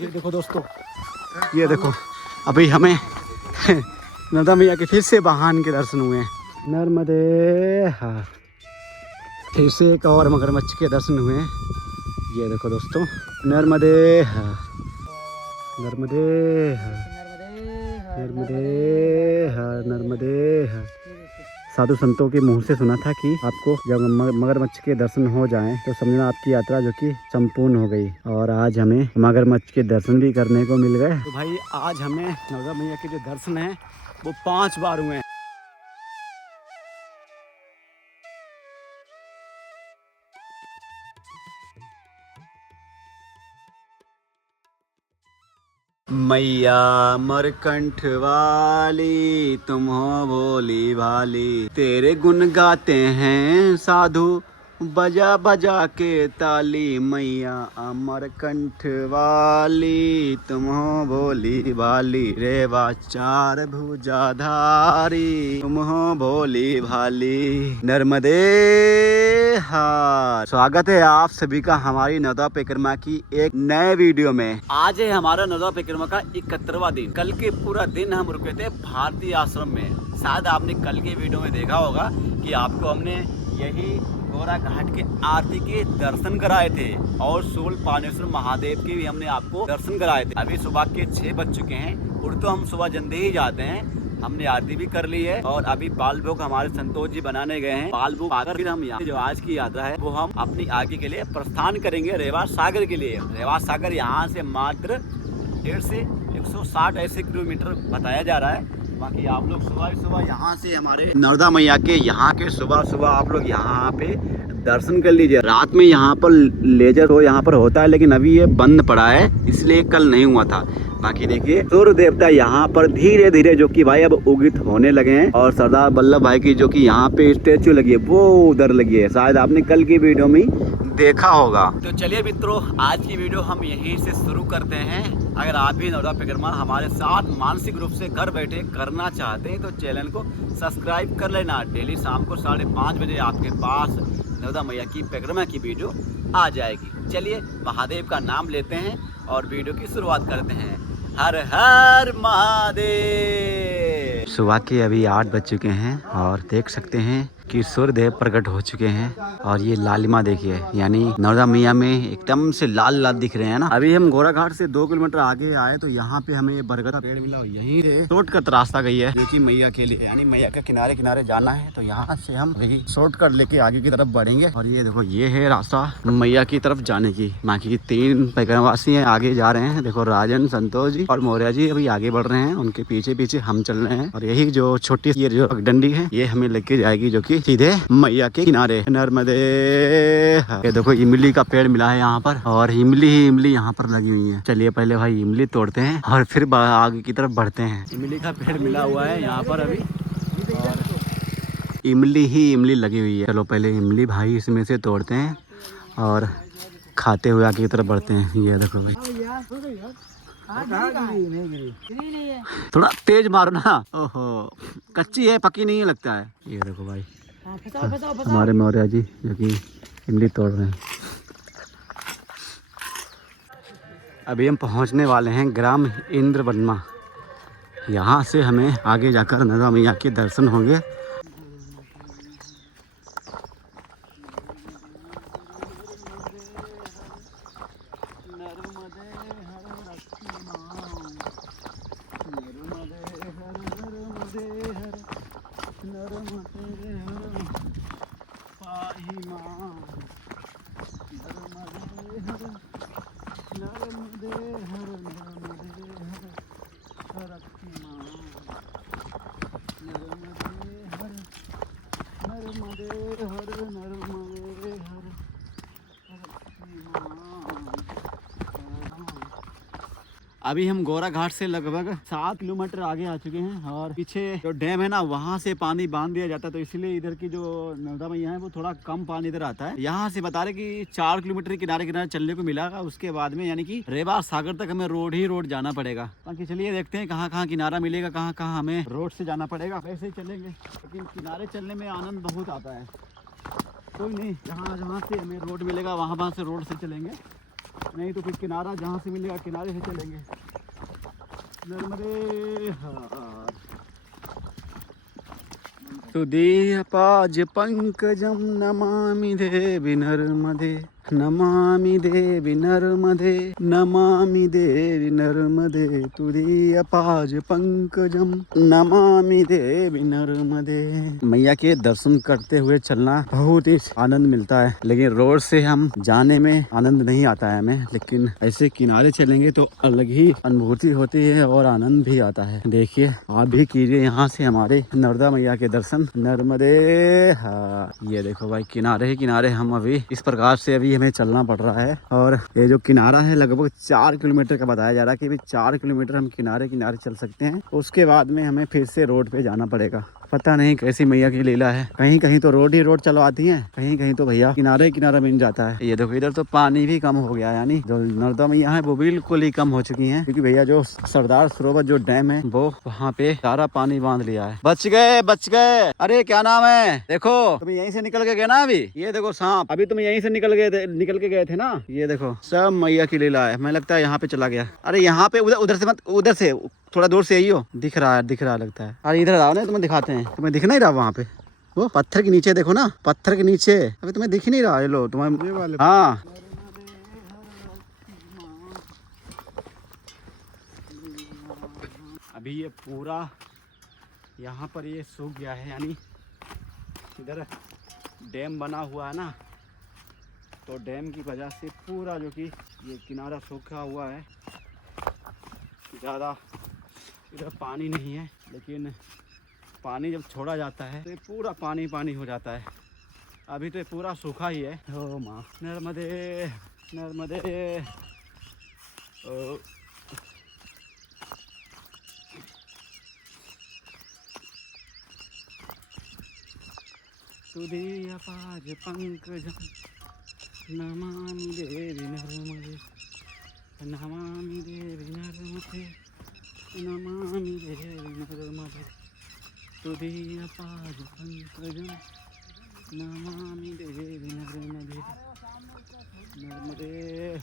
ये देखो दोस्तों, ये देखो अभी हमें नर्मदा मैया के फिर से वाहन के दर्शन हुए हैं। नर्मदे हर, फिर से एक और मगरमच्छ के दर्शन हुए हैं। ये देखो दोस्तों, नर्मदे हर, नर्मदे हर, नर्मदे हर, नर्मदे हर। साधु संतों के मुंह से सुना था कि आपको जब मगरमच्छ के दर्शन हो जाएं तो समझना आपकी यात्रा जो कि संपूर्ण हो गई। और आज हमें मगरमच्छ के दर्शन भी करने को मिल गए। तो भाई आज हमें नर्मदा मैया के जो दर्शन हैं वो 5 बार हुए हैं। मैया मरकंठ वाली तुम हो भोली भाली, तेरे गुण गाते हैं साधु बजा बजा के ताली। मैया अमरकंठ वाली तुम हो भोली भाली, रेवा 4 भुजाधारी तुम हो भोली भाली, नर्मदे हार। स्वागत है आप सभी का हमारी नर्मदा परिक्रमा की एक नए वीडियो में। आज है हमारा नर्मदा परिक्रमा का 71वां दिन। कल के पूरा दिन हम रुके थे भारतीय आश्रम में। शायद आपने कल के वीडियो में देखा होगा कि आपको हमने यही गौरा घाट के आरती के दर्शन कराए थे और शूल पानेश्वर महादेव के भी हमने आपको दर्शन कराए थे। अभी सुबह के 6 बज चुके हैं और तो हम सुबह जल्दी ही जाते हैं। हमने आरती भी कर ली है और अभी बाल भोग हमारे संतोष जी बनाने गए हैं। बाल भोग आकर फिर हम यहाँ जो आज की यात्रा है वो हम अपनी आगे के लिए प्रस्थान करेंगे रेवा सागर के लिए। रेवा सागर यहाँ से मात्र 150 से 160 ऐसे किलोमीटर बताया जा रहा है। बाकी आप लोग सुबह यहाँ से हमारे नर्मदा मैया के यहाँ के सुबह आप लोग यहाँ पे दर्शन कर लीजिए। रात में यहाँ पर लेजर तो यहाँ पर होता है लेकिन अभी ये बंद पड़ा है, इसलिए कल नहीं हुआ था। बाकी देखिए सूर्य देवता यहाँ पर धीरे धीरे जो कि भाई अब उदित होने लगे हैं और सरदार वल्लभ भाई की जो कि यहाँ पे स्टेचू लगी है वो उधर लगी है। शायद आपने कल की वीडियो में देखा होगा। तो चलिए मित्रों, आज की वीडियो हम यहीं से शुरू करते हैं। अगर आप भी नर्मदा परिक्रमा हमारे साथ मानसिक रूप से घर बैठे करना चाहते हैं तो चैनल को सब्सक्राइब कर लेना। डेली शाम को 5:30 बजे आपके पास नर्मदा मैया की परिक्रमा की वीडियो आ जाएगी। चलिए महादेव का नाम लेते हैं और वीडियो की शुरुआत करते हैं। हर हर महादेव। सुबह के अभी 8 बज चुके हैं और देख सकते हैं कि सूर्य देव प्रकट हो चुके हैं और ये लालिमा देखिए, यानी नर्मदा मैया में एकदम से लाल लाल दिख रहे हैं ना। अभी हम गोरा घाट से 2 किलोमीटर आगे आए तो यहाँ पे हमें ये बरगद का पेड़ मिला। यहीं से शॉर्टकट रास्ता गई है जो कि मैया के लिए, यानी मैया के किनारे किनारे जाना है। तो यहाँ से हम वही शॉर्टकट लेके आगे की तरफ बढ़ेंगे और ये देखो ये है रास्ता मैया की तरफ जाने की। बाकी 3 परिक्रमावासी हैं आगे जा रहे हैं। देखो राजन, संतोष जी और मौर्य जी अभी आगे बढ़ रहे हैं, उनके पीछे पीछे हम चल रहे हैं। और यही जो छोटी ये जो डंडी है ये हमें लेके जाएगी जो कि सीधे मैया के किनारे। नर्मदे। ये देखो इमली का पेड़ मिला है यहाँ पर और इमली ही इमली यहाँ पर लगी हुई है। चलिए पहले भाई इमली तोड़ते हैं और फिर आगे की तरफ बढ़ते हैं। इमली का पेड़ मिला हुआ है यहाँ पर अभी और इमली ही इमली लगी हुई है। चलो पहले इमली भाई इसमें से तोड़ते हैं और खाते हुए आगे की तरफ बढ़ते हैं। ये देखो भाई थोड़ा तेज मारो ना। ओहो कच्ची है, पकी नहीं लगता है। ये देखो भाई हमारे मौर्य जी जो कि इमली तोड़ रहे हैं। अभी हम पहुंचने वाले हैं ग्राम इंद्रवर्मा। यहाँ से हमें आगे जाकर नर्मदा मैया के दर्शन होंगे। अभी हम गोरा घाट से लगभग 7 किलोमीटर आगे आ चुके हैं और पीछे जो डैम है ना वहाँ से पानी बांध दिया जाता है, तो इसलिए इधर की जो नर्मदा मैया है वो थोड़ा कम पानी इधर आता है। यहाँ से बता रहे कि 4 किलोमीटर किनारे किनारे चलने को मिलेगा। उसके बाद में यानी कि रेवा सागर तक हमें रोड ही रोड जाना पड़ेगा। बाकी चलिए देखते हैं कहाँ कहाँ किनारा मिलेगा, कहाँ कहाँ हमें रोड से जाना पड़ेगा। वैसे ही चलेंगे लेकिन किनारे चलने में आनंद बहुत आता है। कोई नहीं, जहाँ जहाँ से हमें रोड मिलेगा वहाँ से रोड से चलेंगे। नहीं तो फिर किनारा जहाँ से मिलेगा किनारे से चलेंगे। नर्मदे हार तुदीय पाज पंकजम नमामि देवी नर्मदे, नमामि देवी नर्मदे, नमामि देवी नर्मदे, तुदीय पाज पंकजम नमामि देवी नर्मदे। मैया के दर्शन करते हुए चलना बहुत ही आनंद मिलता है, लेकिन रोड से हम जाने में आनंद नहीं आता है हमें, लेकिन ऐसे किनारे चलेंगे तो अलग ही अनुभूति होती है और आनंद भी आता है। देखिए आप भी कीजिए यहाँ से हमारे नर्मदा मैया के दर्शन। नर्मदे हाँ, ये देखो भाई किनारे ही किनारे हम अभी इस प्रकार से अभी हमें चलना पड़ रहा है। और ये जो किनारा है लगभग 4 किलोमीटर का बताया जा रहा है कि भाई 4 किलोमीटर हम किनारे किनारे चल सकते हैं। उसके बाद में हमें फिर से रोड पे जाना पड़ेगा। पता नहीं कैसी मैया की लीला है, कहीं कहीं तो रोड ही रोड चलवाती है, कहीं कहीं तो भैया किनारे ही किनारा मिल जाता है। ये देखो इधर तो पानी भी कम हो गया, यानी जो नर्मदा मैया है वो बिल्कुल ही कम हो चुकी है, क्योंकि भैया जो सरदार सरोवर जो डैम है वो वहाँ पे सारा पानी बांध लिया है। बच गए बच गए। अरे क्या नाम है, देखो तुम यहीं से निकल के गए ना अभी, ये देखो सांप, अभी तुम यहीं से निकल के गए थे ना। ये देखो सब मैया की लीला है। मैं लगता है यहाँ पे चला गया। अरे यहाँ पे उधर से मत, उधर से थोड़ा दूर से यही हो, दिख रहा है लगता है। अरे इधर आओ ना, तुम्हें दिखाते हैं। तुम्हें दिख नहीं रहा वहाँ पे, वो पत्थर के नीचे देखो ना, पत्थर के नीचे। अभी तुम्हें दिख नहीं रहा, लो तुम्हें वाले। हाँ अभी ये पूरा यहाँ पर ये सूख गया है, यानी इधर डैम बना हुआ है ना, तो डैम की वजह से पूरा जो कि ये किनारा सूखा हुआ है। ज़्यादा इधर पानी नहीं है, लेकिन पानी जब छोड़ा जाता है तो ये पूरा पानी पानी हो जाता है। अभी तो ये पूरा सूखा ही है। ओ माँ नर्मदे नर्मदे। ओ तुदीय पाज पंकजम नमामि देवी नर्मदे, नमामि देवी नर्मदे, नमामि देवी नर्मदे, तुदीय पाज पंकजम नमामि देवी नर्मदे, नर्मदे।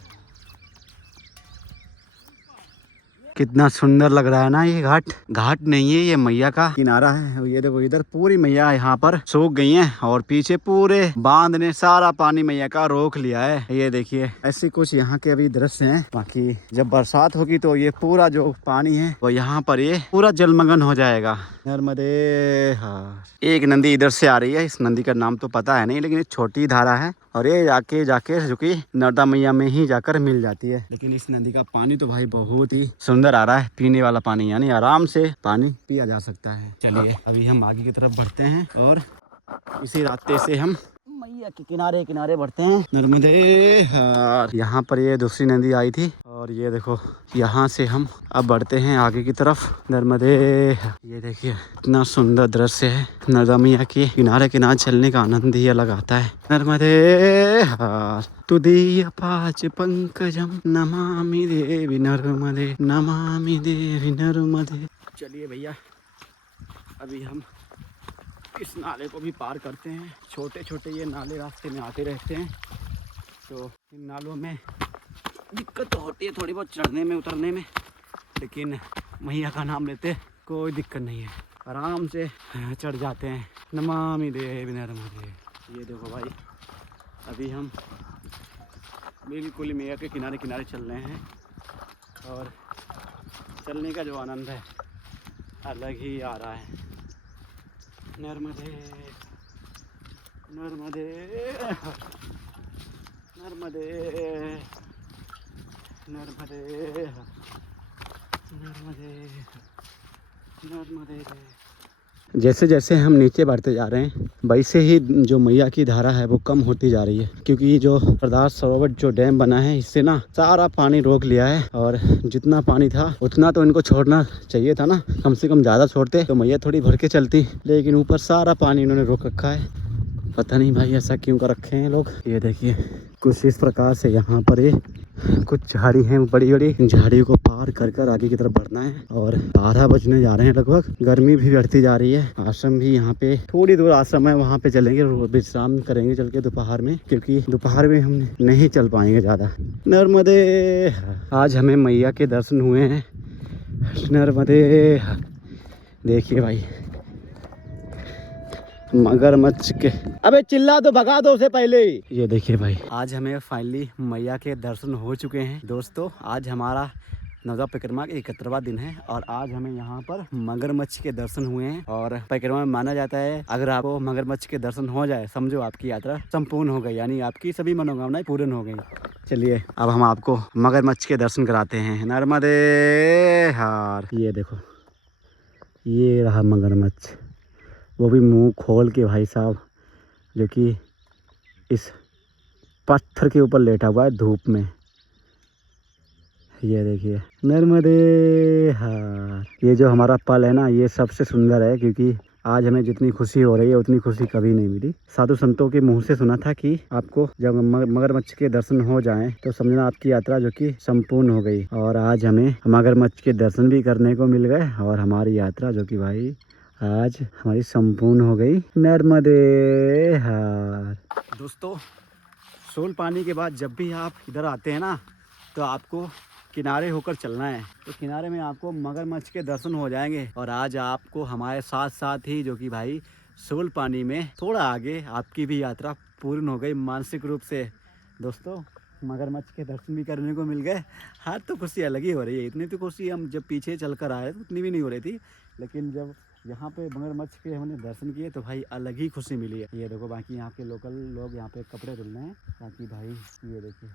कितना सुंदर लग रहा है ना ये घाट। घाट नहीं है, ये मैया का किनारा है। ये देखो इधर पूरी मैया यहाँ पर सूख गई हैं और पीछे पूरे बांध ने सारा पानी मैया का रोक लिया है। ये देखिए ऐसे कुछ यहाँ के अभी दृश्य हैं। बाकी जब बरसात होगी तो ये पूरा जो पानी है वो यहाँ पर ये पूरा जलमग्न हो जाएगा। नर्मदे हाँ। एक नदी इधर से आ रही है, इस नदी का नाम तो पता है नहीं, लेकिन एक छोटी धारा है और ये जाके जो कि नर्मदा मैया में ही जाकर मिल जाती है। लेकिन इस नदी का पानी तो भाई बहुत ही सुंदर आ रहा है, पीने वाला पानी, यानी आराम से पानी पिया जा सकता है। चलिए अभी हम आगे की तरफ बढ़ते हैं और इसी रास्ते से हम मैया के किनारे किनारे बढ़ते हैं। नर्मदे हार। यहाँ पर ये दूसरी नदी आई थी और ये देखो यहाँ से हम अब बढ़ते हैं आगे की तरफ। नर्मदे। ये देखिए इतना सुंदर दृश्य है, नर्मदा मैया के किनारे किनारे चलने का आनंद ही अलग आता है। नर्मदे हार। तुदीय पाज पंकजम नमामि देवी नर्मदे, नमामि देवी नर्मदे। चलिए भैया अभी हम इस नाले को भी पार करते हैं। छोटे छोटे ये नाले रास्ते में आते रहते हैं, तो इन नालों में दिक्कत तो होती है थोड़ी बहुत चढ़ने में उतरने में, लेकिन मैया का नाम लेते कोई दिक्कत नहीं है, आराम से चढ़ जाते हैं। नमामि देवी नर्मदे। ये देखो भाई अभी हम बिल्कुल मैया के किनारे किनारे चल रहे हैं और चलने का जो आनंद है अलग ही आ रहा है। नर्मदे नर्मदे नर्मदे नर्मदे नर्मदे नर्मदे। जैसे जैसे हम नीचे बढ़ते जा रहे हैं वैसे ही जो मैया की धारा है वो कम होती जा रही है, क्योंकि जो सरदार सरोवर जो डैम बना है इससे ना सारा पानी रोक लिया है और जितना पानी था उतना तो इनको छोड़ना चाहिए था ना, कम से कम ज़्यादा छोड़ते तो मैया थोड़ी भर के चलती, लेकिन ऊपर सारा पानी इन्होंने रोक रखा है। पता नहीं भाई ऐसा क्यों कर रखे हैं लोग। ये देखिए कुछ इस प्रकार से यहाँ पर ये कुछ झाड़ी हैं बड़ी बड़ी, झाड़ियों को पार कर कर आगे की तरफ बढ़ना है। और 12 बजने जा रहे हैं लगभग, गर्मी भी बढ़ती जा रही है। आश्रम भी यहाँ पे थोड़ी दूर आश्रम है, वहाँ पे चलेंगे, विश्राम करेंगे चल के दोपहर में, क्योंकि दोपहर में हम नहीं चल पाएंगे ज़्यादा। नर्मदे, आज हमें मैया के दर्शन हुए हैं। नर्मदे, देखिए भाई मगरमच्छ के, अबे चिल्ला दो, भगा दो उसे पहले। ये देखिए भाई, आज हमें फाइनली मैया के दर्शन हो चुके हैं दोस्तों। आज हमारा नौदा परिक्रमा का 71वां दिन है और आज हमें यहाँ पर मगरमच्छ के दर्शन हुए हैं। और परिक्रमा में माना जाता है अगर आपको मगरमच्छ के दर्शन हो जाए, समझो आपकी यात्रा संपूर्ण हो गई, यानी आपकी सभी मनोकामनाएं पूर्ण हो गई। चलिए अब हम आपको मगरमच्छ के दर्शन कराते हैं। नर्मदे हार, ये देखो, ये रहा मगरमच्छ, वो भी मुंह खोल के भाई साहब, जो कि इस पत्थर के ऊपर लेटा हुआ है धूप में। ये देखिए नर्मदे हार, ये जो हमारा पल है ना, ये सबसे सुंदर है, क्योंकि आज हमें जितनी खुशी हो रही है उतनी खुशी कभी नहीं मिली। साधु संतों के मुंह से सुना था कि आपको जब मगरमच्छ के दर्शन हो जाएं तो समझना आपकी यात्रा जो कि संपूर्ण हो गई। और आज हमें मगरमच्छ के दर्शन भी करने को मिल गए और हमारी यात्रा जो कि भाई आज हमारी संपूर्ण हो गई। नर्मदे हार। दोस्तों, सोल पानी के बाद जब भी आप इधर आते हैं ना, तो आपको किनारे होकर चलना है, तो किनारे में आपको मगरमच्छ के दर्शन हो जाएंगे। और आज आपको हमारे साथ साथ ही जो कि भाई सोल पानी में थोड़ा आगे आपकी भी यात्रा पूर्ण हो गई मानसिक रूप से। दोस्तों, मगरमच्छ के दर्शन भी करने को मिल गए। हाँ, तो खुशी अलग ही हो रही है। इतनी तो खुशी हम जब पीछे चल कर आए तो उतनी भी नहीं हो रही थी, लेकिन जब यहाँ पे मगरमच्छ के हमने दर्शन किए तो भाई अलग ही खुशी मिली है। ये देखो, बाकी यहाँ के लोकल लोग यहाँ पे कपड़े धुल रहे हैं। बाकी भाई ये देखिए,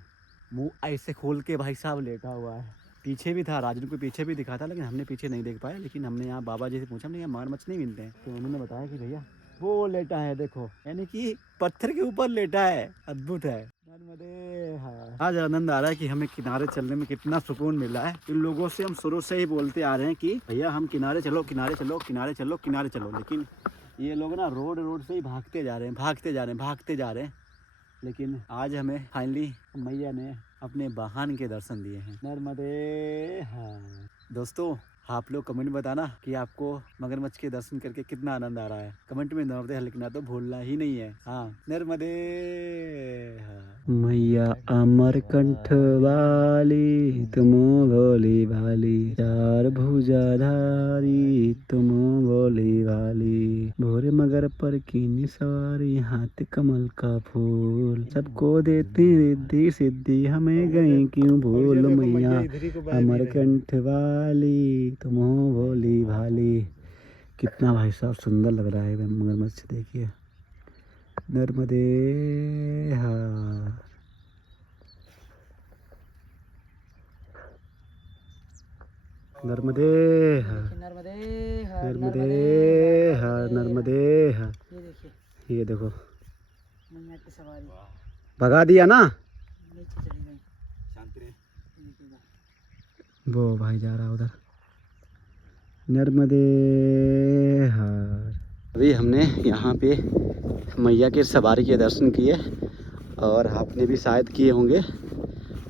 मुंह ऐसे खोल के भाई साहब लेटा हुआ है। पीछे भी था, राजन को पीछे भी दिखा था, लेकिन हमने पीछे नहीं देख पाया। लेकिन हमने यहाँ बाबा जी से पूछा, हमने यहाँ मगरमच्छ नहीं मिलते हैं, तो उन्होंने बताया कि भैया वो लेटा है, देखो, यानी कि पत्थर के ऊपर लेटा है। अद्भुत है। नर्मदे हार। आज आनंद आ रहा है कि हमें किनारे चलने में कितना सुकून मिला है। इन लोगों से हम शुरू से ही बोलते आ रहे हैं कि भैया हम किनारे चलो, किनारे चलो, किनारे चलो, किनारे चलो, लेकिन ये लोग ना रोड से ही भागते जा रहे हैं, भागते जा रहे हैं, भागते जा रहे हैं। लेकिन आज हमें फाइनली मैया ने अपने वाहन के दर्शन दिए हैं। नर्मदे हार। दोस्तों, आप लोग कमेंट में बताना कि आपको मगरमच्छ के दर्शन करके कितना आनंद आ रहा है। कमेंट में नर्मदे हार लिखना तो भूलना ही नहीं है। हाँ, नर्मदे हार। मैया अमरकंठ वाली तुम भोली भाली, चार भुजाधारी तुम भोली भाली, भोरे मगर पर कीनी सवारी, हाथ कमल का फूल, सबको देती रिद्धि सिद्धि, हमें गई क्यों भूल। मैया अमरकंठ वाली तुम भोली भाली। कितना भाई साहब सुंदर लग रहा है मगरमच्छ, देखिए। नर्मदे हार। नर्मदे हार, नर्मदे हार, नर्मदे हार, नर्मदे हार। ये देखो, मैया की सवारी भगा दिया ना, वो भाई जा रहा उधर। नर्मदे हार। अभी हमने यहाँ पे मैया के सवारी के दर्शन किए और आपने भी शायद किए होंगे।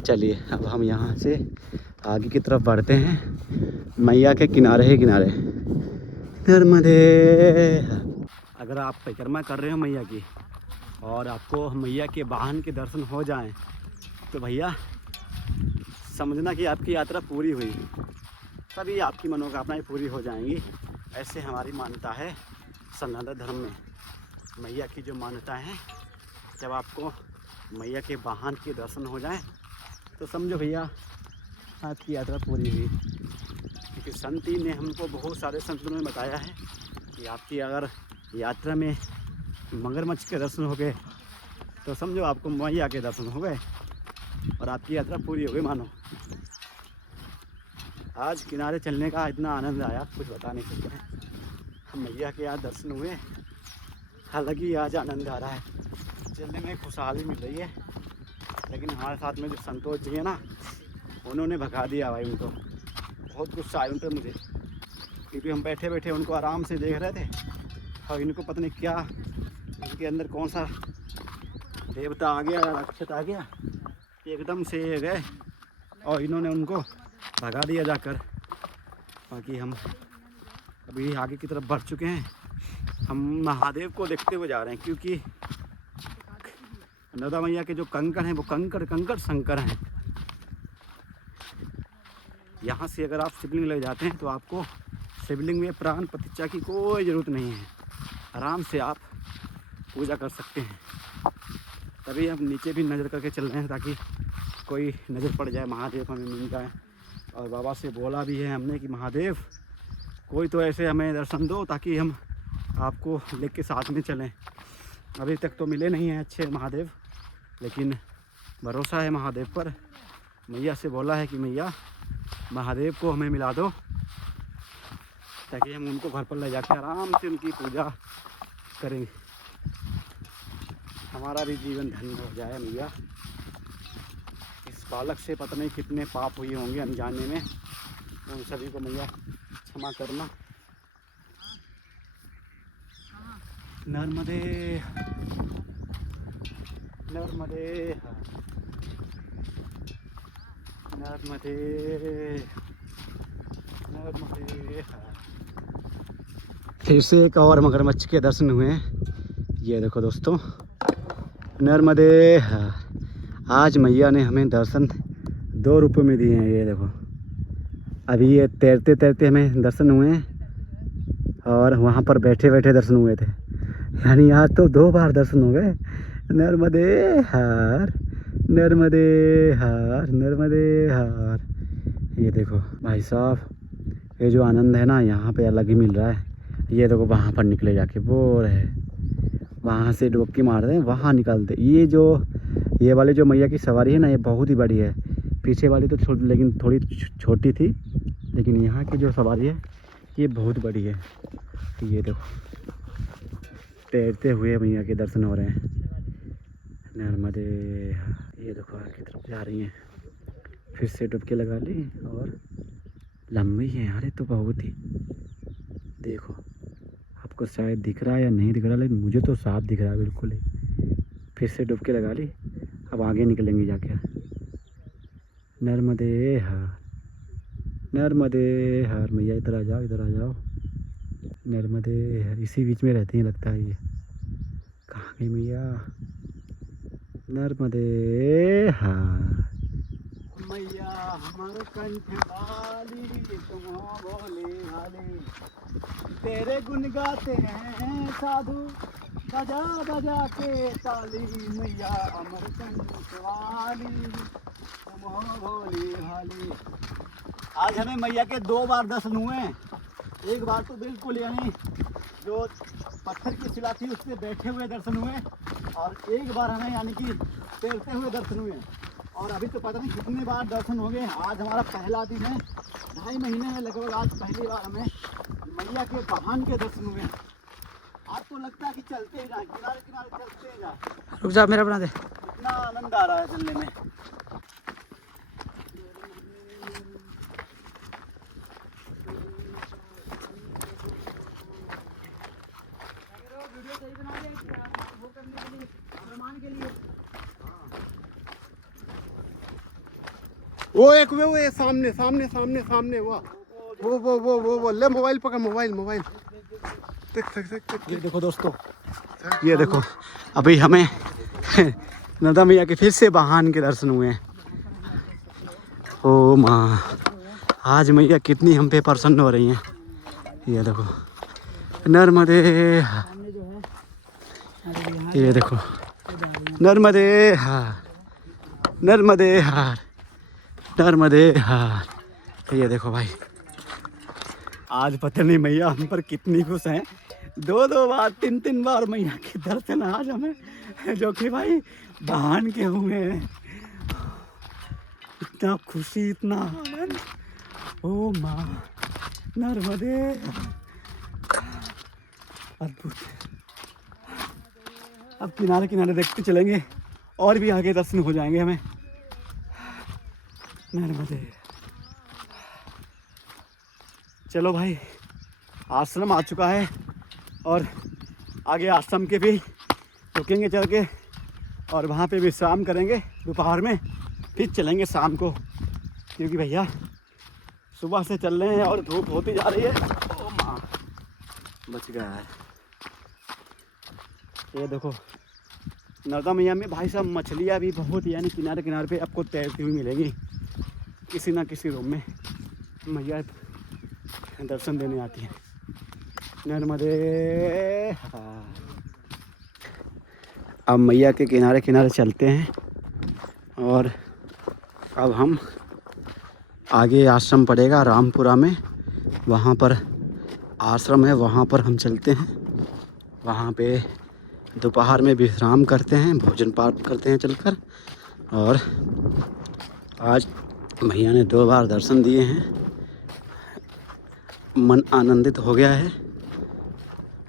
चलिए अब हम यहाँ से आगे की तरफ बढ़ते हैं, मैया के किनारे ही किनारे। नर्मदे। अगर आप परिक्रमा कर रहे हो मैया की और आपको मैया के वाहन के दर्शन हो जाएं, तो भैया समझना कि आपकी यात्रा पूरी हुई, तभी आपकी मनोकामनाएं पूरी हो जाएंगी। ऐसे हमारी मान्यता है सनातन धर्म में। मैया की जो मान्यता है, जब आपको मैया के वाहन के दर्शन हो जाएं तो समझो भैया आपकी यात्रा पूरी हुई। क्योंकि संती ने हमको बहुत सारे संतों ने बताया है कि आपकी अगर यात्रा में मगरमच्छ के दर्शन हो गए तो समझो आपको मैया के दर्शन हो गए और आपकी यात्रा पूरी हो गई मानो। आज किनारे चलने का इतना आनंद आया, कुछ बता नहीं सकते हैं। हम मैया के यहाँ दर्शन हुए, हालांकि आज आनंद आ रहा है, चलने में खुशहाली मिल रही है। लेकिन हमारे साथ में जो संतोष जी है ना, उन्होंने भगा दिया भाई उनको। बहुत गुस्सा आया उन पर मुझे, क्योंकि हम बैठे बैठे उनको आराम से देख रहे थे और इनको पता नहीं क्या, उनके अंदर कौन सा देवता आ गया, राक्षस आ गया, एकदम से गए और इन्होंने उनको भगा दिया जाकर। बाकी हम अभी आगे की तरफ बढ़ चुके हैं। हम महादेव को देखते हुए जा रहे हैं, क्योंकि नर्मदा मैया के जो कंकड़ हैं वो कंकड़ शंकर हैं। यहाँ से अगर आप शिवलिंग ले जाते हैं तो आपको शिवलिंग में प्राण प्रतिष्ठा की कोई ज़रूरत नहीं है, आराम से आप पूजा कर सकते हैं। तभी हम नीचे भी नज़र करके चल रहे हैं ताकि कोई नज़र पड़ जाए, महादेव हमें मिल जाए। और बाबा से बोला भी है हमने कि महादेव कोई तो ऐसे हमें दर्शन दो ताकि हम आपको लेके साथ में चलें। अभी तक तो मिले नहीं हैं अच्छे महादेव, लेकिन भरोसा है महादेव पर। मैया से बोला है कि मैया महादेव को हमें मिला दो ताकि हम उनको घर पर ले जाकर आराम से उनकी पूजा करें, हमारा भी जीवन धन्य हो जाए। मैया इस बालक से पता नहीं कितने पाप हुए होंगे अनजाने में, उन सभी को मैया क्षमा करना। नर्मदे नर्मदे नर्मदे नर्मदे। फिर से एक और मगरमच्छ के दर्शन हुए हैं। ये देखो दोस्तों, नर्मदे। आज मैया ने हमें दर्शन 2 रुपये में दिए हैं। ये देखो, अभी ये तैरते तैरते हमें दर्शन हुए हैं और वहाँ पर बैठे बैठे दर्शन हुए थे। यानी आज तो 2 बार दर्शन हो गए। नर्मदे हार नर्मदे हार नर्मदे हार। ये देखो भाई साहब, ये जो आनंद है ना यहाँ पे अलग ही मिल रहा है। ये देखो वहाँ पर निकले जाके वो रहे, वहाँ से डुबकी मार रहे हैं, वहाँ निकलते। ये वाली जो मैया की सवारी है ना, ये बहुत ही बड़ी है। पीछे वाली तो लेकिन थोड़ी छोटी थी, लेकिन यहाँ की जो सवारी है ये बहुत बड़ी है। ये देखो तैरते हुए मैया के दर्शन हो रहे हैं। नर्मदे। ये देखो आगे तरफ जा रही हैं, फिर से डुबकी लगा ली और लंबी है यार, ये तो बहुत ही। देखो आपको शायद दिख रहा है या नहीं दिख रहा, लेकिन मुझे तो साफ दिख रहा है बिल्कुल ही। फिर से डुबकी लगा ली, अब आगे निकलेंगे जाके। नर्मदे हर नर्मदे हर। मैया इधर आ जाओ, इधर आ जाओ। नर्मदे हर, इसी बीच में रहती हैं लगता है ये। कहाँ गई मैया? नर्मदे हर। मैया हमारे कंठ वाली तुम हो भोले भाले, तेरे गुण गाते हैं साधु बजा बजा के ताली। मैया अमर कंठ वाली तुम हो भोले भाले। आज हमें मैया के 2 बार दर्शन हुए हैं। एक बार तो बिल्कुल यानी जो पत्थर की शिला थी उस पर बैठे हुए दर्शन हुए, और एक बार हमें यानी कि तैरते हुए दर्शन हुए। और अभी तो पता नहीं कितने बार दर्शन हो गए। आज हमारा पहला दिन है, 2.5 महीने में लगभग आज पहली बार हमें मैया के वाहन के दर्शन हुए। आज तो लगता है कि चलते ही जाए, किनारे किनारे चलते ही जाए। रुक जा, मेरा बना दे। इतना आनंद आ रहा है चलने में। वो एक वो सामने सामने सामने सामने वो ले मोबाइल पकड़, मोबाइल देख। ये देखो दोस्तों, ये देखो अभी हमें नर्मदा मैया के फिर से वाहन के दर्शन हुए हैं। ओ माँ, आज मैया कितनी हम पे प्रसन्न हो रही हैं। ये देखो नर्मदे। ये देखो नर्मदे हार नर्मदे हार नर्मदे हार। ये देखो भाई, आज पता नहीं मैया हम पर कितनी खुश हैं। 2 बार 3 बार मैया के दर्शन आज हमें, जो कि भाई वाहन के हुए हैं। इतना खुशी, इतना आनंद। ओ माँ नर्मदे, अद्भुत। अब किनारे किनारे देखते चलेंगे और भी आगे दर्शन हो जाएंगे हमें। नर्मदे। चलो भाई, आश्रम आ चुका है और आगे आश्रम के भी रुकेंगे चल के, और वहाँ पे विश्राम करेंगे दोपहर में, फिर चलेंगे शाम को क्योंकि भैया सुबह से चल रहे हैं और धूप होती जा रही है। ओ माँ, बच गया है। ये देखो नर्मदा मैया में भाई साहब मछलियाँ भी बहुत, यानी किनारे किनारे पे आपको तैरती हुई मिलेंगी किसी ना किसी रूम में। मैया दर्शन देने आती है। नर्मदे। अब मैया के किनारे किनारे चलते हैं और अब हम आगे आश्रम पड़ेगा रामपुरा में, वहाँ पर आश्रम है, वहाँ पर हम चलते हैं। वहाँ पे दोपहर में विश्राम करते हैं, भोजन पाठ करते हैं चलकर। और आज भैया ने 2 बार दर्शन दिए हैं, मन आनंदित हो गया है।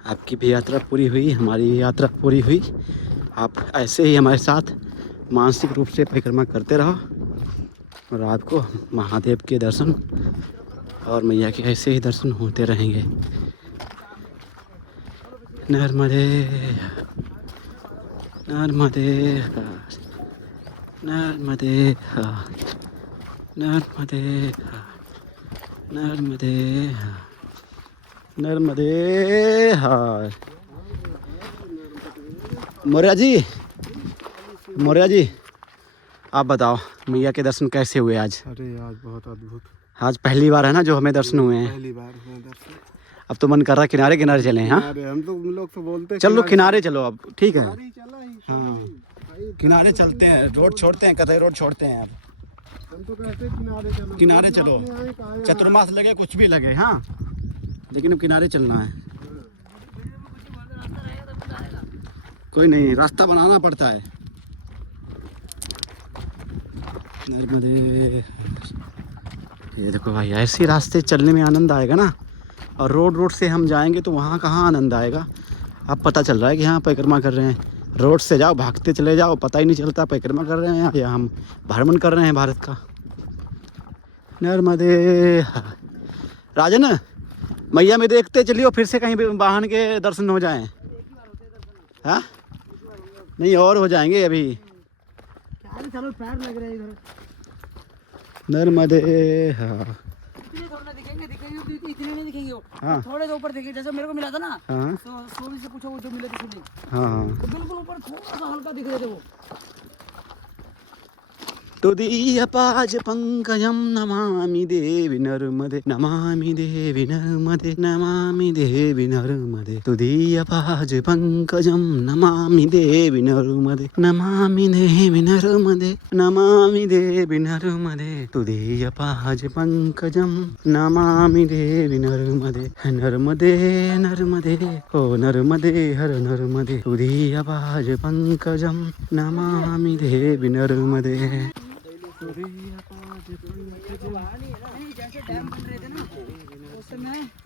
आपकी भी यात्रा पूरी हुई, हमारी यात्रा पूरी हुई। आप ऐसे ही हमारे साथ मानसिक रूप से परिक्रमा करते रहो और आपको महादेव के दर्शन और मैया के ऐसे ही दर्शन होते रहेंगे। नर्मदे नर्मदे नर्मदे नर्मदे नर्मदे नर्मदे। मौर्या जी आप बताओ मैया के दर्शन कैसे हुए आज? अरे आज बहुत अद्भुत। आज पहली बार है ना जो हमें दर्शन हुए हैं? पहली बार हुए दर्शन। अब तो मन कर रहा किनारे किनारे चलें। हाँ हम तो लोग तो बोलते हैं चलो किनारे चलो अब, ठीक है। हाँ किनारे चलते हैं, रोड छोड़ते हैं, कतई रोड छोड़ते हैं। अब हम तो कहते हैं किनारे चलो, चतुर्मास लगे कुछ भी लगे, हाँ लेकिन अब किनारे चलना है। कोई नहीं, रास्ता बनाना पड़ता है। नर्मदे। ये देखो भाई, ऐसे रास्ते चलने में आनंद आएगा ना। और रोड से हम जाएंगे तो वहाँ कहाँ आनंद आएगा। अब पता चल रहा है कि हाँ परिक्रमा कर रहे हैं। रोड से जाओ, भागते चले जाओ, पता ही नहीं चलता परिक्रमा कर रहे हैं या हम भ्रमण कर रहे हैं भारत का। नर्मदे। राजन मैया में देखते चलियो, फिर से कहीं वाहन के दर्शन हो जाएं। हाँ नहीं और हो जाएंगे अभी। चलो पैर लग रहे हैं इधर। नर्मदे। हाँ दिखेंगे इतने नहीं दिखेंगे वो। हाँ थोड़े से ऊपर देखे, जैसे मेरे को मिला था ना। हाँ सोनी से पूछो वो जो मिले थे शुद्ध। हाँ तो बिल्कुल ऊपर थोड़ा सा हल्का दिख रहे थे वो। तुदीय पाज पंकजम नमामि देवी नर्मदे नमामि देवी नर्मदे नमामि देवी नर्मदे। तुदीय पाज पंकजम नमामि देवी नर्मदे नमामि देवी नर्मदे नमामि देवी नर्मदे। तुदीय पाज पंकजम नमामि देवी नर्मदे नर्मदे नर्मदे ओ नर्मदे हर नर्मदे। तुदीय पाज पंकजम नमामि देवी नर्मदे।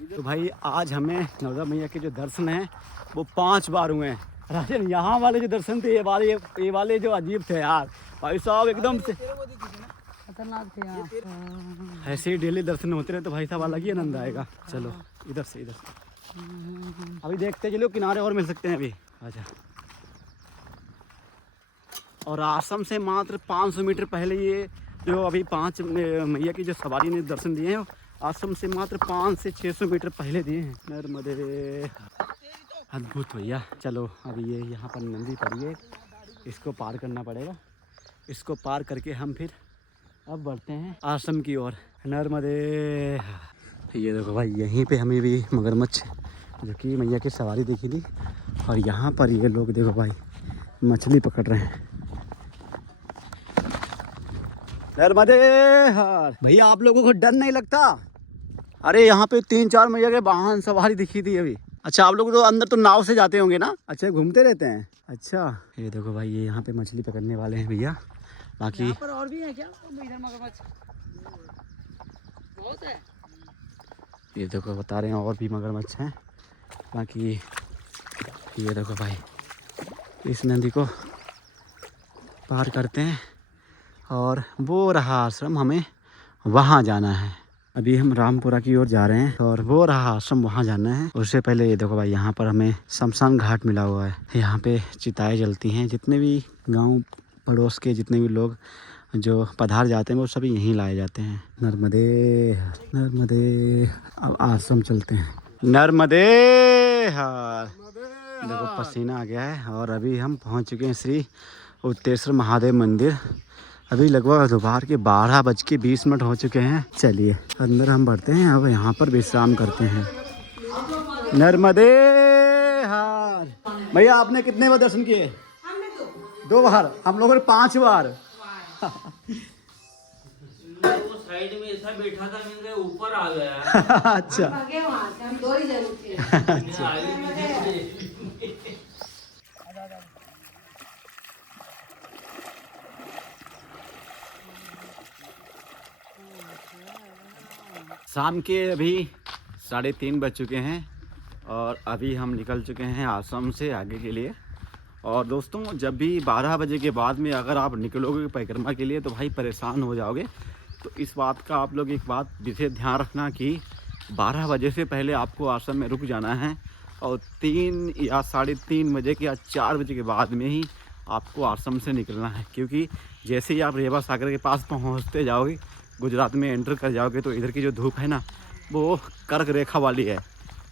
तो भाई आज हमें नर्मदा मैया के जो दर्शन हैं वो 5 बार हुए हैं। राजन यहाँ वाले जो दर्शन थे ये वाले जो अजीब थे यार भाई साहब, एकदम से खतरनाक थे यार। ऐसे ही डेली दर्शन होते रहे तो भाई साहब अलग ही आनंद आएगा। चलो इधर से अभी देखते चलो, किनारे और मिल सकते हैं अभी। आजा। और आश्रम से मात्र 500 मीटर पहले ये जो अभी 5 मैया की जो सवारी ने दर्शन दिए हैं आश्रम से मात्र 500 से 600 मीटर पहले दिए हैं। नर्मदे। अद्भुत भैया। चलो अभी ये यहाँ पर नंदी पड़ी है, इसको पार करना पड़ेगा। इसको पार करके हम फिर अब बढ़ते हैं आश्रम की ओर। नर्मदे। ये देखो भाई, यहीं पे हमें भी मगरमच्छ जो कि मैया की सवारी देखी थी, और यहाँ पर ये लोग देखो भाई मछली पकड़ रहे हैं। नर्मदे हार। भैया आप लोगों को डर नहीं लगता? अरे यहाँ पे 3-4 मैया के वाहन सवारी दिखी थी अभी। अच्छा आप लोग तो अंदर तो नाव से जाते होंगे ना? अच्छा घूमते रहते हैं। अच्छा ये देखो भाई, ये यहाँ पे मछली पकड़ने वाले हैं भैया। बाकी यहाँ पर और भी है क्या? इधर मगरमच्छ बहुत है। ये देखो बता रहे हैं और भी मगरमच्छ हैं। बाकी ये देखो भाई, इस नदी को पार करते हैं और वो रहा आश्रम, हमें वहाँ जाना है। अभी हम रामपुरा की ओर जा रहे हैं और वो रहा आश्रम, वहाँ जाना है। उससे पहले ये देखो भाई, यहाँ पर हमें शमशान घाट मिला हुआ है। यहाँ पे चिताएं जलती हैं। जितने भी गांव पड़ोस के जितने भी लोग जो पधार जाते हैं वो सभी यहीं लाए जाते हैं। नर्मदे नर्मदे। अब आश्रम चलते हैं। नर्मदे हर। देखो पसीना आ गया है और अभी हम पहुंच चुके हैं श्री उत्तेश्वर महादेव मंदिर। अभी लगभग दोपहर के 12:20 हो चुके हैं। चलिए अंदर हम बढ़ते हैं। अब यहाँ पर विश्राम करते हैं। नर्मदे हर। भैया आपने कितने बार दर्शन किए? 2 बार। हम लोगों ने 5 बार। वो साइड में ऐसा बैठा था, मैंने ऊपर आ गया। अच्छा हम 2 ही जरूर थे। शाम के अभी 3:30 बज चुके हैं और अभी हम निकल चुके हैं आश्रम से आगे के लिए। और दोस्तों जब भी 12 बजे के बाद में अगर आप निकलोगे परिक्रमा के लिए तो भाई परेशान हो जाओगे। तो इस बात का आप लोग एक बात विशेष ध्यान रखना कि 12 बजे से पहले आपको आश्रम में रुक जाना है और 3 या 3:30 बजे के या 4 बजे के बाद में ही आपको आश्रम से निकलना है। क्योंकि जैसे ही आप रेवा सागर के पास पहुँचते जाओगे, गुजरात में एंटर कर जाओगे, तो इधर की जो धूप है ना वो कर्क रेखा वाली है,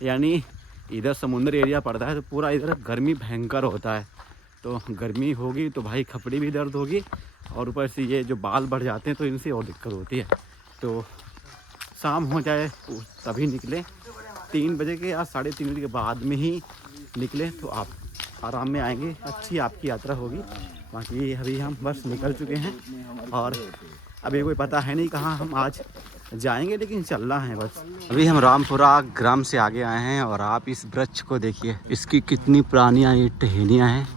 यानी इधर समुद्र एरिया पड़ता है तो पूरा इधर गर्मी भयंकर होता है। तो गर्मी होगी तो भाई खपड़ी भी दर्द होगी और ऊपर से ये जो बाल बढ़ जाते हैं तो इनसे और दिक्कत होती है। तो शाम हो जाए तभी निकले, 3 बजे के या 3:30 बजे के बाद में ही निकले तो आप आराम में आएंगे, अच्छी आपकी यात्रा होगी। बाकी अभी हम बस निकल चुके हैं और अभी कोई पता है नहीं कहाँ हम आज जाएंगे, लेकिन चलना है बस। अभी हम रामपुरा ग्राम से आगे आए हैं और आप इस वृक्ष को देखिए, इसकी कितनी पुरानी ये टहनियाँ हैं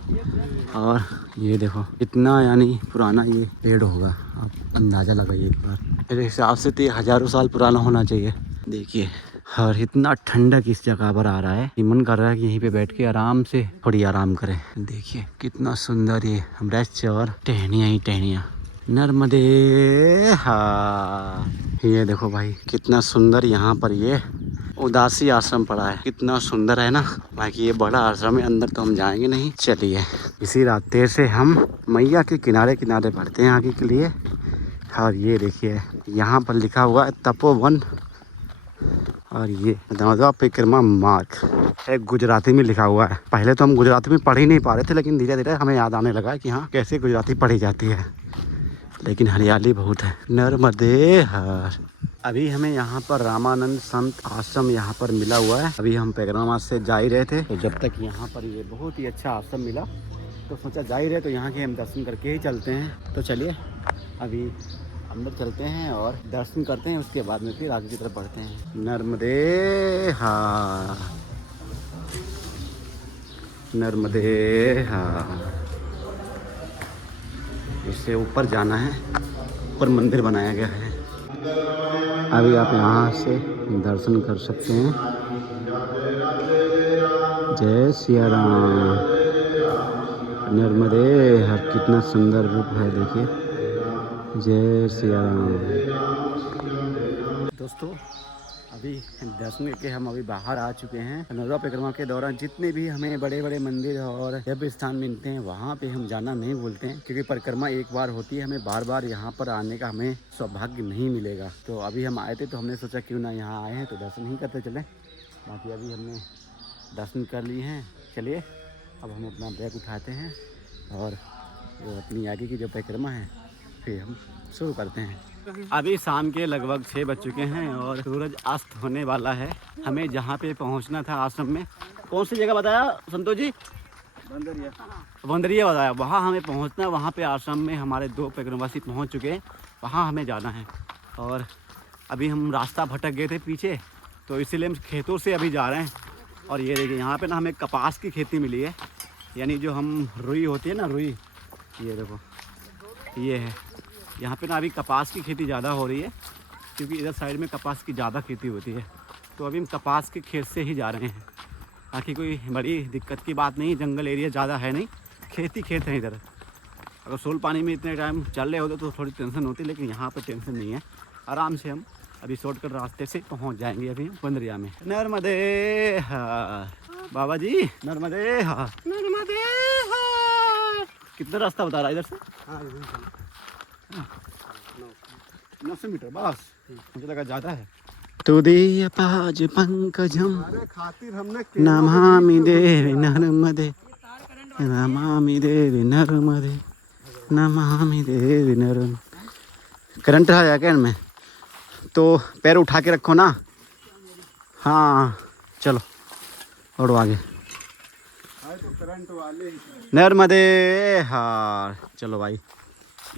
और ये देखो कितना यानी पुराना ये पेड़ होगा, आप अंदाज़ा लगाइए एक बार। मेरे हिसाब से तो ये हज़ारों साल पुराना होना चाहिए। देखिए और इतना ठंडक इस जगह पर आ रहा है कि मन कर रहा है कि यहीं पे बैठ के आराम से थोड़ी आराम करें। देखिए कितना सुंदर ये वृक्ष और टहनियाँ ही टहनियाँ। नर्मदे हाँ। ये देखो भाई कितना सुंदर यहाँ पर ये उदासी आश्रम पड़ा है, कितना सुंदर है ना। बाकी ये बड़ा आश्रम है, अंदर तो हम जाएंगे नहीं। चलिए इसी रास्ते से हम मैया के किनारे किनारे बढ़ते हैं आगे के लिए। और ये देखिए यहाँ पर लिखा हुआ है तपोवन और ये नर्मदा परिक्रमा मार्ग एक गुजराती में लिखा हुआ है। पहले तो हम गुजराती में पढ़ ही नहीं पा रहे थे, लेकिन धीरे धीरे हमें याद आने लगा कि हाँ कैसे गुजराती पढ़ी जाती है। लेकिन हरियाली बहुत है। नर्मदे हर। अभी हमें यहाँ पर रामानंद संत आश्रम यहाँ पर मिला हुआ है। अभी हम परिक्रमा से जा ही रहे थे, तो जब तक यहाँ पर ये बहुत ही अच्छा आश्रम मिला तो सोचा जा ही रहे तो यहाँ के हम दर्शन करके ही चलते हैं। तो चलिए अभी अंदर चलते हैं और दर्शन करते हैं, उसके बाद में फिर आगे की तरफ बढ़ते हैं। नर्मदे हर। नर्मदे हर। इससे ऊपर जाना है, ऊपर मंदिर बनाया गया है। अभी आप यहाँ से दर्शन कर सकते हैं। जय सिया राम। नर्मदे हर। कितना सुंदर रूप है देखिए। जय सिया राम। दोस्तों अभी दर्शन करके हम अभी बाहर आ चुके हैं। नर्मदा परिक्रमा के दौरान जितने भी हमें बड़े बड़े मंदिर और दिव्य स्थान मिलते हैं वहाँ पे हम जाना नहीं भूलते हैं, क्योंकि परिक्रमा एक बार होती है, हमें बार बार यहाँ पर आने का हमें सौभाग्य नहीं मिलेगा। तो अभी हम आए थे तो हमने सोचा क्यों ना यहाँ आए हैं तो दर्शन ही करते चलें। बाकी अभी हमने दर्शन कर लिए हैं। चलिए अब हम अपना बैग उठाते हैं और जो अपनी आगे की जो परिक्रमा है फिर हम शुरू करते हैं। अभी शाम के लगभग 6 बज चुके हैं और सूरज अस्त होने वाला है। हमें जहाँ पे पहुँचना था आश्रम में, कौन सी जगह बताया संतोष जी? बंदरिया बताया। वहाँ हमें पहुँचना है। वहाँ पे आश्रम में हमारे 2 परिक्रमावासी पहुँच चुके हैं, वहाँ हमें जाना है। और अभी हम रास्ता भटक गए थे पीछे, तो इसीलिए हम खेतों से अभी जा रहे हैं। और ये देखिए यहाँ पे ना हमें कपास की खेती मिली है, यानी जो हम रुई होती है ना, रुई, ये देखो ये है। यहाँ पे ना अभी कपास की खेती ज़्यादा हो रही है, क्योंकि इधर साइड में कपास की ज़्यादा खेती होती है। तो अभी हम कपास के खेत से ही जा रहे हैं, ताकि कोई बड़ी दिक्कत की बात नहीं। जंगल एरिया ज़्यादा है नहीं, खेती खेत है इधर। अगर सोल पानी में इतने टाइम चल रहे होते तो थोड़ी टेंशन होती, लेकिन यहाँ पर टेंशन नहीं है। आराम से हम अभी शॉर्टकट रास्ते से पहुँच जाएंगे अभी बंदरिया में। नर्मदे हर। बाबा जी नर्मदे हर। नर्मदे हर। कितना रास्ता बता रहा है इधर से? 900 मीटर बस, मुझे लगा ज़्यादा है। तुदीय पाज पंकजम अरे खातिर हमने नमामि देवी नर्मदे, नमामि देवी नर्मदे, नमामि देवी नर्मदे। करंट आ क्या इनमें? तो पैर उठा के रखो ना। हाँ चलो और आगे तो करंट वाले नर्मदे। हाँ चलो भाई,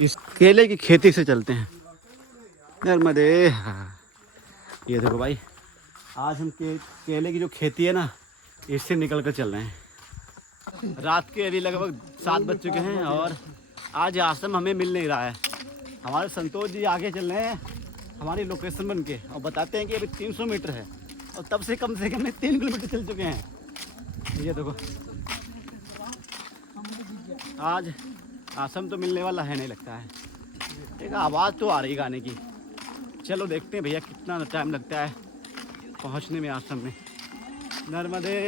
इस केले की खेती से चलते हैं नर्मदे। हाँ ये देखो भाई, आज हम केले की जो खेती है ना, इससे निकल कर चल रहे हैं। रात के अभी लगभग 7 बज चुके हैं और आज आश्रम हमें मिल नहीं रहा है। हमारे संतोष जी आगे चल रहे हैं हमारी लोकेशन बन के और बताते हैं कि अभी 300 मीटर है और तब से कम 3 किलोमीटर चल चुके हैं। ये देखो, आज आश्रम तो मिलने वाला है नहीं लगता है। एक आवाज़ तो आ रही गाने की। चलो देखते हैं भैया कितना टाइम लगता है पहुंचने में आश्रम में। नर्मदे।